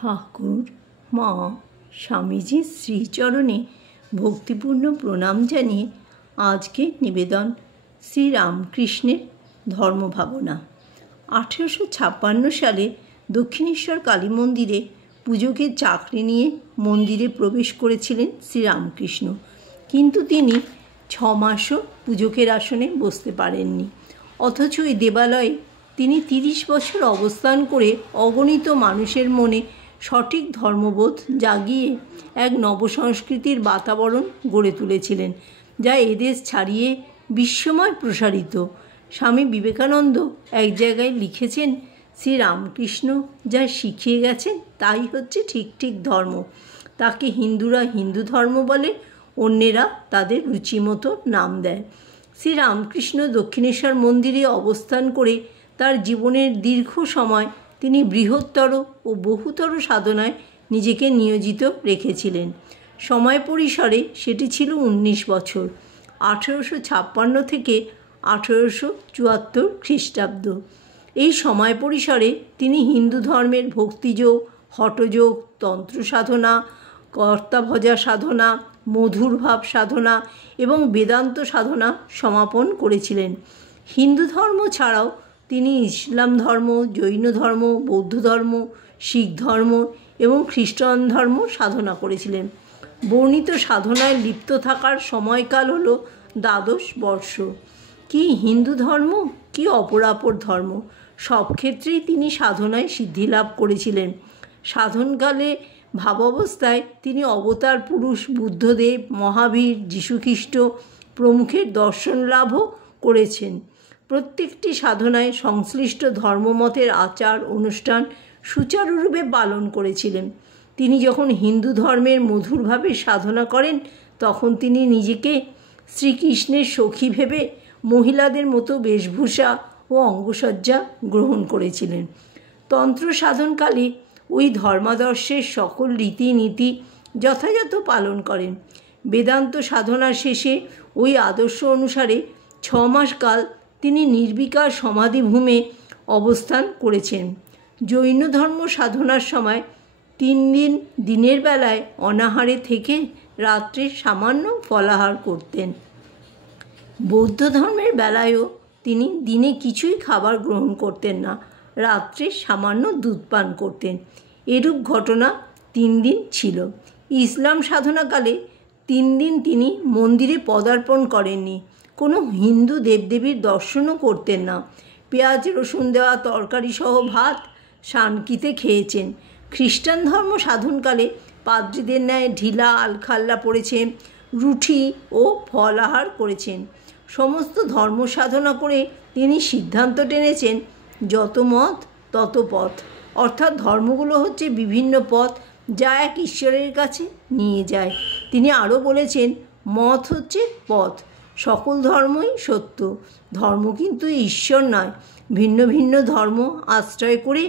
ঠাকুর মা স্বামীজির শ্রীচরণে ভক্তিপূর্ণ প্রণাম জানিয়ে আজকে নিবেদন শ্রীরামকৃষ্ণের ধর্মভাবনা। 1856 সালে দক্ষিণেশ্বর কালী মন্দিরে পুজোকে চাকরি নিয়ে মন্দিরে প্রবেশ করেছিলেন শ্রীরামকৃষ্ণ, কিন্তু তিনি 6 মাসও পুজোকের আসনে বসতে পারেননি। অথচ এই দেবালয়ে তিনি 30 বছর অবস্থান করে অগণিত মানুষের মনে সঠিক ধর্মবোধ জাগিয়ে এক নবসংস্কৃতির বাতাবরণ গড়ে তুলেছিলেন, যা এদেশ ছাড়িয়ে বিশ্বময় প্রসারিত। স্বামী বিবেকানন্দ এক জায়গায় লিখেছেন, শ্রীরামকৃষ্ণ যা শিখিয়ে গেছেন তাই হচ্ছে ঠিক ধর্ম। তাকে হিন্দুরা হিন্দু ধর্ম বলে, অন্যেরা তাদের রুচিমতো নাম দেয়। শ্রীরামকৃষ্ণ দক্ষিণেশ্বর মন্দিরে অবস্থান করে তার জীবনের দীর্ঘ সময় তিনি বৃহত্তর ও বহুতর সাধনায় নিজেকে নিয়োজিত রেখেছিলেন। সময় পরিসরে সেটি ছিল 19 বছর, 1856 থেকে 1874 খ্রিস্টাব্দ। এই সময় পরিসরে তিনি হিন্দু ধর্মের ভক্তিযোগ, হঠযোগ, তন্ত্র সাধনা, কর্তাভজা সাধনা, মধুর ভাব সাধনা এবং বেদান্ত সাধনা সমাপন করেছিলেন। হিন্দু ধর্ম ছাড়াও তিনি ইসলাম ধর্ম, জৈন ধর্ম, বৌদ্ধ ধর্ম, শিখ ধর্ম এবং খ্রিস্টান ধর্ম সাধনা করেছিলেন। বর্ণিত সাধনায় লিপ্ত থাকার সময়কাল হল 12 বর্ষ। কি হিন্দু ধর্ম, কি অপরাপর ধর্ম, সব ক্ষেত্রেই তিনি সাধনায় সিদ্ধিলাভ করেছিলেন। সাধনকালে ভাবাবস্থায় তিনি অবতার পুরুষ বুদ্ধদেব, মহাবীর, যীশুখ্রিস্ট প্রমুখের দর্শন লাভও করেছেন। প্রত্যেকটি সাধনায় সংশ্লিষ্ট ধর্মমতের আচার অনুষ্ঠান সুচারুরূপে পালন করেছিলেন। তিনি যখন হিন্দু ধর্মের মধুরভাবে সাধনা করেন, তখন তিনি নিজেকে শ্রীকৃষ্ণের সখী ভেবে মহিলাদের মতো বেশভূষা ও অঙ্গসজ্জা গ্রহণ করেছিলেন। তন্ত্র সাধনকালে ওই ধর্মাদর্শের সকল রীতিনীতি যথাযথ পালন করেন। বেদান্ত সাধনার শেষে ওই আদর্শ অনুসারে 6 মাস কাল তিনি নির্বিকার সমাধিভূমে অবস্থান করেছেন। জৈন ধর্ম সাধনার সময় 3 দিন দিনের বেলায় অনাহারে থেকে রাত্রে সামান্য ফলাহার করতেন। বৌদ্ধ ধর্মের বেলায়ও তিনি দিনে কিছুই খাবার গ্রহণ করতেন না, রাত্রে সামান্য দুধ পান করতেন। এরূপ ঘটনা 3 দিন ছিল। ইসলাম সাধনাকালে 3 দিন তিনি মন্দিরে পদার্পণ করেননি, কোনো হিন্দু দেবদেবীর দর্শনও করতেন না। পেঁয়াজ রসুন দেওয়া তরকারি সহ ভাত শানকিতে খেয়েছেন। খ্রিস্টান ধর্ম সাধনকালে পাদ্রীদের ন্যায় ঢিলা আলখাল্লা পড়েছেন, রুটি ও ফল আহার করেছেন। সমস্ত ধর্ম সাধনা করে তিনি সিদ্ধান্ত টেনেছেন, যত মত তত পথ, অর্থাৎ ধর্মগুলো হচ্ছে বিভিন্ন পথ যা এক ঈশ্বরের কাছে নিয়ে যায়। তিনি আরও বলেছেন, মত হচ্ছে পথ, সকল ধর্মই সত্য, ধর্ম কিন্তু ঈশ্বর নয়। ভিন্ন ভিন্ন ধর্ম আশ্রয় করে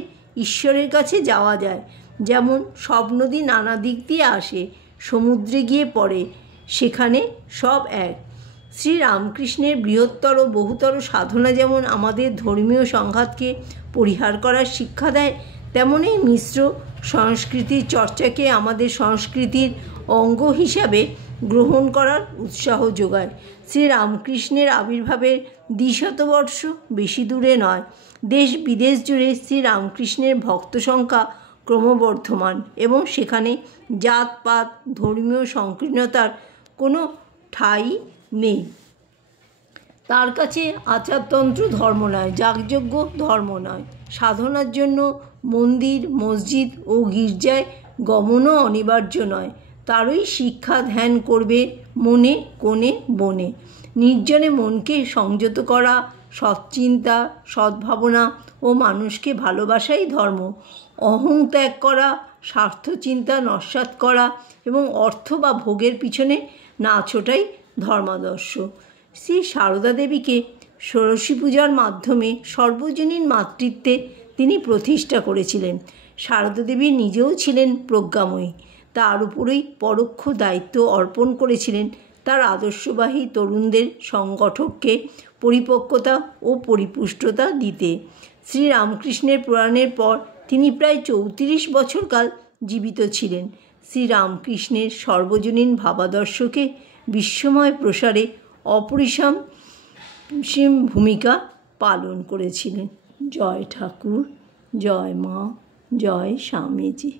ঈশ্বরের কাছে যাওয়া যায়। যেমন সব নদী নানা দিক দিয়ে আসে, সমুদ্রে গিয়ে পড়ে, সেখানে সব এক। শ্রীরামকৃষ্ণের বৃহত্তর বহুতর সাধনা যেমন আমাদের ধর্মীয় সংঘাতকে পরিহার করার শিক্ষা দেয়, তেমনই মিশ্র সংস্কৃতির চর্চাকে আমাদের সংস্কৃতির অঙ্গ হিসাবে গ্রহণ করার উৎসাহ যোগায়। শ্রীরামকৃষ্ণের আবির্ভাবের 200 বর্ষ বেশি দূরে নয়। দেশ বিদেশ জুড়ে শ্রীরামকৃষ্ণের ভক্ত সংখ্যা ক্রমবর্ধমান এবং সেখানে জাতপাত, ধর্মীয় সংকীর্ণতার কোনো ঠাঁই নেই। তার কাছে আচারতন্ত্র ধর্ম নয়, যাগযজ্ঞ ধর্ম নয়। সাধনার জন্য মন্দির, মসজিদ ও গির্জায় গমনও অনিবার্য নয়। তারই শিক্ষা ধ্যান করবে মনে কোণে বনে। নির্জনে মনকে সংযত করা, সৎচিন্তা, সদ্ভাবনা ও মানুষকে ভালোবাসাই ধর্ম। অহং ত্যাগ করা, স্বার্থচিন্তা নস্যাৎ করা এবং অর্থ বা ভোগের পিছনে না ছোটাই ধর্মাদর্শ। শ্রী সারদা দেবীকে ষোড়শী পূজার মাধ্যমে সর্বজনীন মাতৃত্বে তিনি প্রতিষ্ঠা করেছিলেন। সারদা দেবী নিজেও ছিলেন প্রজ্ঞাময়ী, তার উপরেই পরোক্ষ দায়িত্ব অর্পণ করেছিলেন তার আদর্শবাহী তরুণদের সংগঠককে পরিপক্কতা ও পরিপুষ্টতা দিতে। শ্রীরামকৃষ্ণের প্রয়াণের পর তিনি প্রায় 34 বছরকাল জীবিত ছিলেন। শ্রীরামকৃষ্ণের সর্বজনীন ভাবাদর্শকে বিশ্বময় প্রসারে অপরিসীম ভূমিকা পালন করেছিলেন। জয় ঠাকুর, জয় মা, জয় স্বামীজি।